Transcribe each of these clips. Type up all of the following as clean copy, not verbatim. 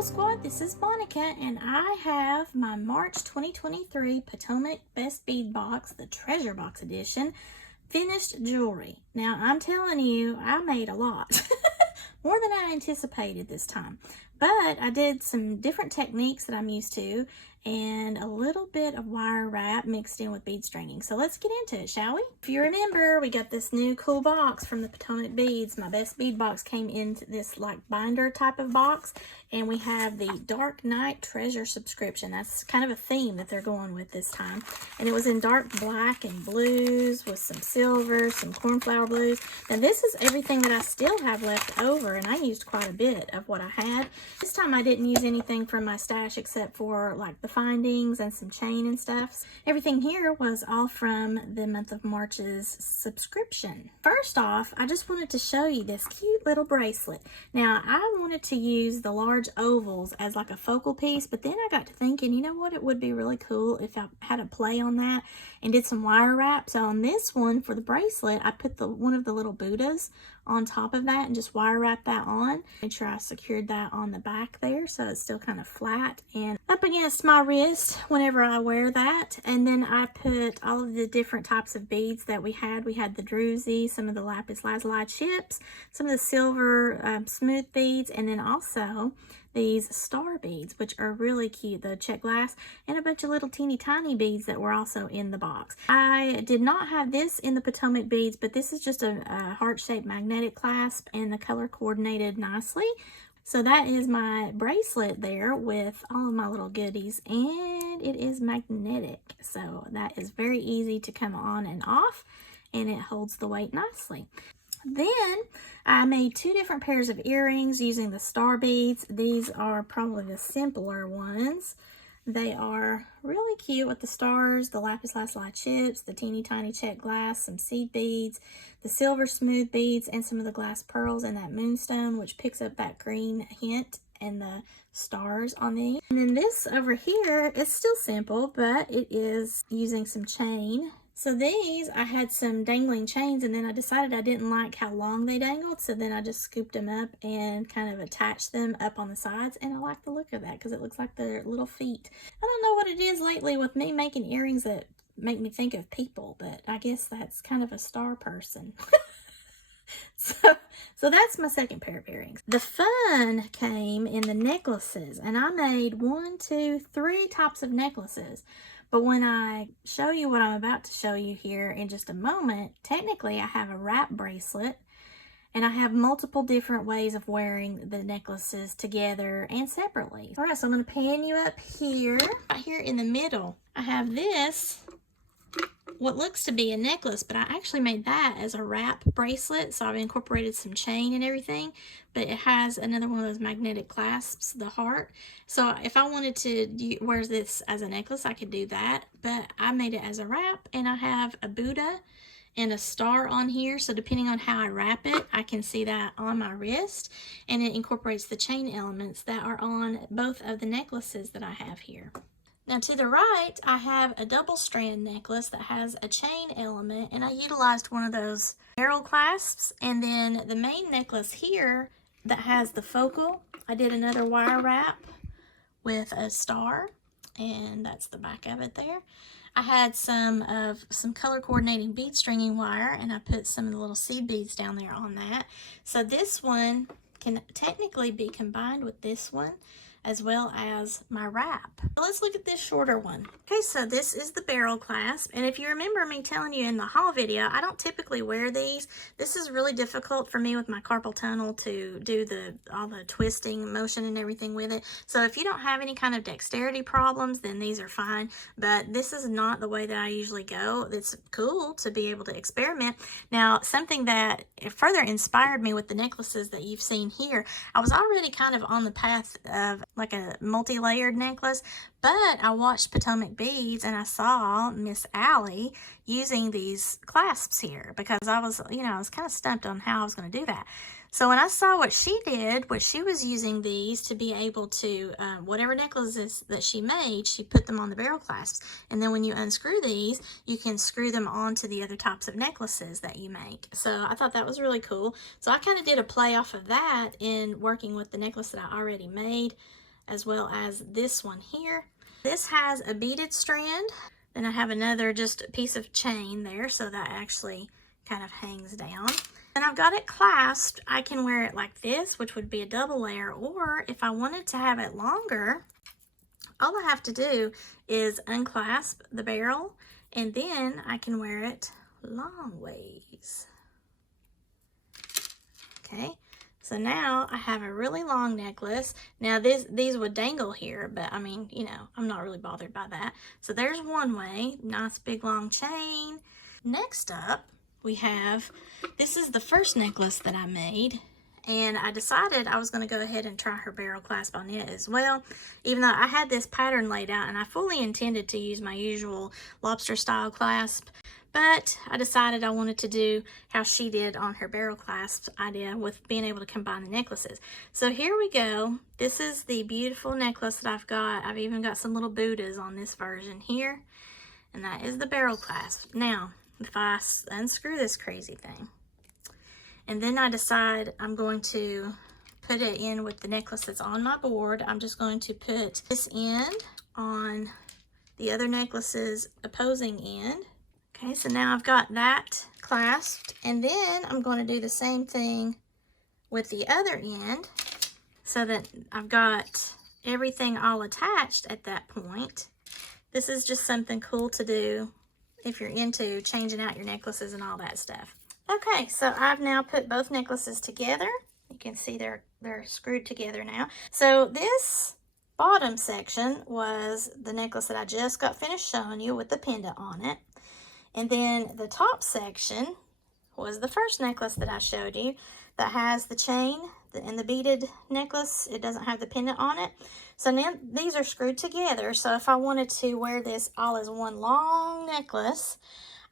Circle Squad, this is Monica, and I have my March 2023 Potomac Best Bead Box, the Treasure Box Edition, finished jewelry. Now, I'm telling you, I made a lot. More than I anticipated this time. But I did some different techniques that I'm used to, and a little bit of wire wrap mixed in with bead stringing. So let's get into it, shall we? If you remember, we got this new cool box from the Potomac Beads. My Best Bead Box came in this like binder type of box, and we have the Dark Night Treasure subscription. That's kind of a theme that they're going with this time. And it was in dark black and blues with some silver, some cornflower blues. Now this is everything that I still have left over, and I used quite a bit of what I had. This time I didn't use anything from my stash except for like the findings and some chain and stuff. Everything here was all from the month of March's subscription. First off, I just wanted to show you this cute little bracelet. Now, I wanted to use the large ovals as like a focal piece, but then I got to thinking, you know what, it would be really cool if I had a play on that and did some wire wrap. So on this one, for the bracelet, I put one of the little Buddhas on top of that and just wire wrap that on. Make sure I secured that on the back there so it's still kind of flat and up against my wrist whenever I wear that. And then I put all of the different types of beads that we had. We had the druzy, some of the lapis lazuli chips, some of the silver smooth beads, and then also these star beads, which are really cute, the check glass, and a bunch of little teeny tiny beads that were also in the box. I did not have this in the Potomac beads, but this is just a heart-shaped magnetic clasp, and the color coordinated nicely. So that is my bracelet there with all of my little goodies, and it is magnetic. So that is very easy to come on and off, and it holds the weight nicely. Then I made two different pairs of earrings using the star beads. These are probably the simpler ones. They are really cute with the stars, the lapis lazuli chips, the teeny tiny check glass, some seed beads, the silver smooth beads, and some of the glass pearls and that moonstone, which picks up that green hint and the stars on these. And then this over here is still simple, but it is using some chain. So these, I had some dangling chains, and then I decided I didn't like how long they dangled, so then I just scooped them up and kind of attached them up on the sides, and I like the look of that because it looks like their little feet. I don't know what it is lately with me making earrings that make me think of people, but I guess that's kind of a star person. So that's my second pair of earrings. The fun came in the necklaces, and I made 1, 2, 3 types of necklaces. But when I show you what I'm about to show you here in just a moment, technically I have a wrap bracelet, and I have multiple different ways of wearing the necklaces together and separately. All right, so I'm going to pan you up here. Right here in the middle, I have this, what looks to be a necklace, but I actually made that as a wrap bracelet, so I've incorporated some chain and everything, but it has another one of those magnetic clasps, the heart. So if I wanted to wear this as a necklace, I could do that, but I made it as a wrap, and I have a Buddha and a star on here, so depending on how I wrap it, I can see that on my wrist, and it incorporates the chain elements that are on both of the necklaces that I have here. Now to the right, I have a double strand necklace that has a chain element, and I utilized one of those barrel clasps. And then the main necklace here that has the focal, I did another wire wrap with a star, and that's the back of it there. I had some color coordinating bead stringing wire, and I put some of the little seed beads down there on that. So this one can technically be combined with this one, as well as my wrap. Let's look at this shorter one. Okay, so this is the barrel clasp, and if you remember me telling you in the haul video, I don't typically wear these. This is really difficult for me with my carpal tunnel to do all the twisting motion and everything with it. So if you don't have any kind of dexterity problems, then these are fine, but this is not the way that I usually go. It's cool to be able to experiment. Now, something that further inspired me with the necklaces that you've seen here, I was already kind of on the path of like a multi-layered necklace, but I watched Potomac Beads and I saw Miss Allie using these clasps here because I was kind of stumped on how I was going to do that. So when I saw what she did, she was using these to be able to, whatever necklaces that she made, she put them on the barrel clasps. And then when you unscrew these, you can screw them onto the other types of necklaces that you make. So I thought that was really cool. So I kind of did a play off of that in working with the necklace that I already made. as well as this one here. This has a beaded strand. Then I have another just piece of chain there, so that actually kind of hangs down. And I've got it clasped. I can wear it like this, which would be a double layer, or if I wanted to have it longer, all I have to do is unclasp the barrel, and then I can wear it long ways. Okay, so now I have a really long necklace. Now these would dangle here, but I mean, you know, I'm not really bothered by that. So there's one way, nice big long chain. Next up, we have, this is the first necklace that I made, and I decided I was going to go ahead and try her barrel clasp on it as well, even though I had this pattern laid out and I fully intended to use my usual lobster style clasp. But I decided I wanted to do how she did on her barrel clasp idea with being able to combine the necklaces. So here we go. This is the beautiful necklace that I've got. I've even got some little Buddhas on this version here. And that is the barrel clasp. Now, if I unscrew this crazy thing, and then I decide I'm going to put it in with the necklace that's on my board, I'm just going to put this end on the other necklace's opposing end. Okay, so now I've got that clasped, and then I'm going to do the same thing with the other end so that I've got everything all attached at that point. This is just something cool to do if you're into changing out your necklaces and all that stuff. Okay, so I've now put both necklaces together. You can see they're screwed together now. So this bottom section was the necklace that I just got finished showing you with the pendant on it. And then the top section was the first necklace that I showed you that has the chain and the beaded necklace. It doesn't have the pendant on it. So now these are screwed together. So if I wanted to wear this all as one long necklace,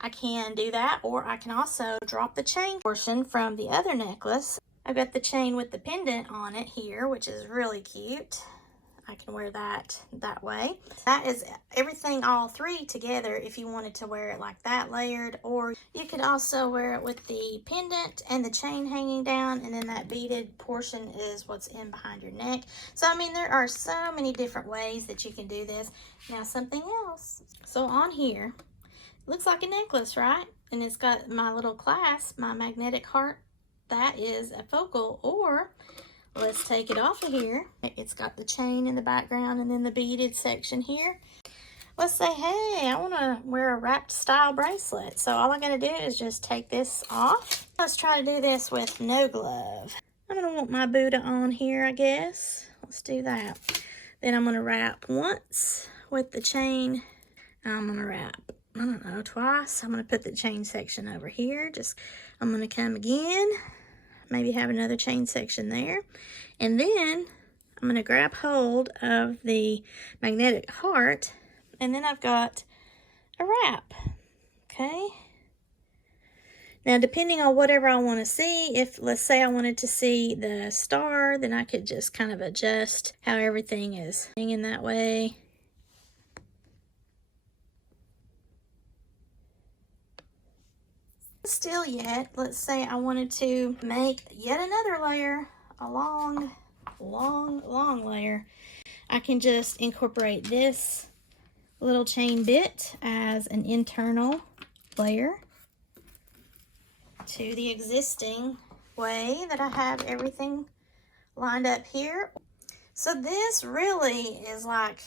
I can do that, or I can also drop the chain portion from the other necklace. I've got the chain with the pendant on it here, which is really cute. I can wear that way. That is everything all three together if you wanted to wear it like that layered, or you could also wear it with the pendant and the chain hanging down, and then that beaded portion is what's in behind your neck. So I mean, there are so many different ways that you can do this. Now something else. So on here, looks like a necklace, right? And it's got my little clasp, my magnetic heart. That is a focal, or let's take it off of here. It's got the chain in the background and then the beaded section here. Let's say, hey, I want to wear a wrapped style bracelet. So all I'm going to do is just take this off. Let's try to do this with no glove. I'm going to want my Buddha on here, I guess. Let's do that. Then I'm going to wrap once with the chain. I'm going to wrap, I don't know, twice. I'm going to put the chain section over here. I'm going to come again. Maybe have another chain section there. And then I'm going to grab hold of the magnetic heart, and then I've got a wrap. Okay. Now, depending on whatever I want to see, if let's say I wanted to see the star, then I could just kind of adjust how everything is hanging that way. Still yet, let's say I wanted to make yet another layer, a long layer. I can just incorporate this little chain bit as an internal layer to the existing way that I have everything lined up here. So this really is like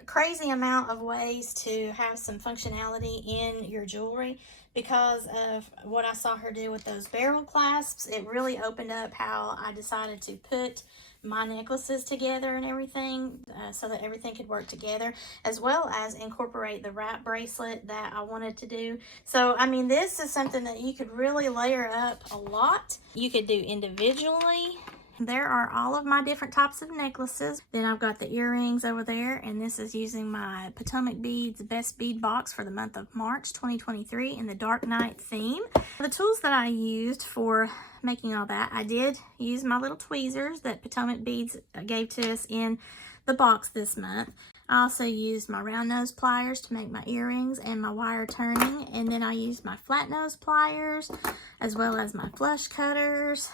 a crazy amount of ways to have some functionality in your jewelry. Because of what I saw her do with those barrel clasps, it really opened up how I decided to put my necklaces together and everything, so that everything could work together, as well as incorporate the wrap bracelet that I wanted to do. So, I mean, this is something that you could really layer up a lot. You could do individually. There are all of my different types of necklaces. Then I've got the earrings over there, and this is using my Potomac Beads Best Bead Box for the month of March 2023 in the Dark Night theme. The tools that I used for making all that, I did use my little tweezers that Potomac Beads gave to us in the box this month. I also used my round nose pliers to make my earrings and my wire turning, and then I used my flat nose pliers as well as my flush cutters,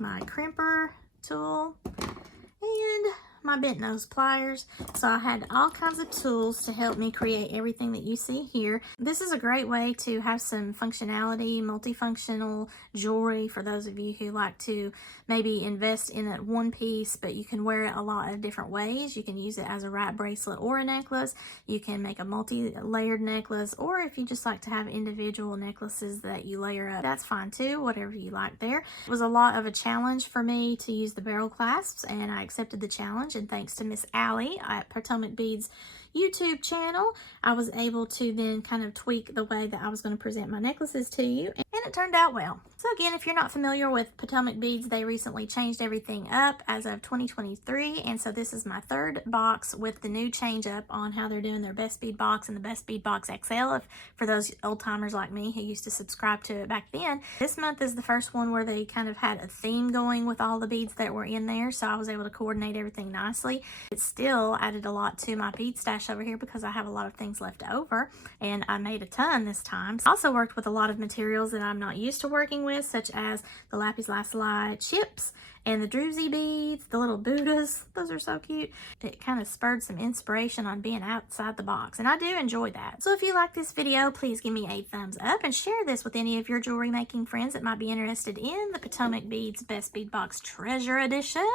my crimper tool, and my bent nose pliers. So I had all kinds of tools to help me create everything that you see here. This is a great way to have some functionality, multifunctional jewelry for those of you who like to maybe invest in it one piece, but you can wear it a lot of different ways. You can use it as a wrap bracelet or a necklace. You can make a multi-layered necklace, or if you just like to have individual necklaces that you layer up, that's fine too, whatever you like there. It was a lot of a challenge for me to use the barrel clasps, and I accepted the challenge, and thanks to Miss Allie at Potomac Beads YouTube channel, I was able to then kind of tweak the way that I was going to present my necklaces to you, and it turned out well. So again, if you're not familiar with Potomac Beads, they recently changed everything up as of 2023, and so this is my third box with the new change up on how they're doing their Best Bead Box and the Best Bead Box XL, for those old timers like me who used to subscribe to it back then. This month is the first one where they kind of had a theme going with all the beads that were in there, so I was able to coordinate everything nicely. It still added a lot to my bead stash over here because I have a lot of things left over, and I made a ton this time. I also worked with a lot of materials that I'm not used to working with, such as the lapis lazuli chips and the druzy beads, the little Buddhas. Those are so cute. It kind of spurred some inspiration on being outside the box, and I do enjoy that. So if you like this video, please give me a thumbs up and share this with any of your jewelry making friends that might be interested in the Potomac Beads Best Bead Box Treasure Edition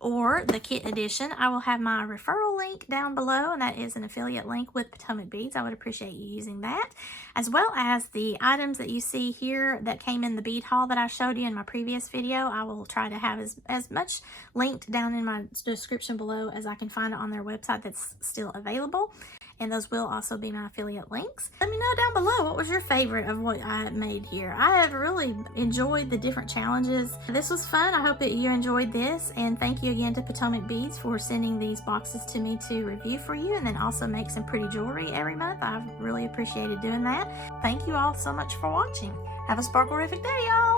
or the kit edition. I will have my referral link down below, and that is an affiliate link with Potomac Beads. I would appreciate you using that, as well as the items that you see here that came in the bead haul that I showed you in my previous video. I will try to have as much linked down in my description below as I can find it on their website that's still available, and those will also be my affiliate links. Let me know down below, what was your favorite of what I made here? I have really enjoyed the different challenges. This was fun. I hope that you enjoyed this, and thank you again to Potomac Beads for sending these boxes to me to review for you, and then also make some pretty jewelry every month. I've really appreciated doing that. Thank you all so much for watching. Have a sparkle-rific day, y'all!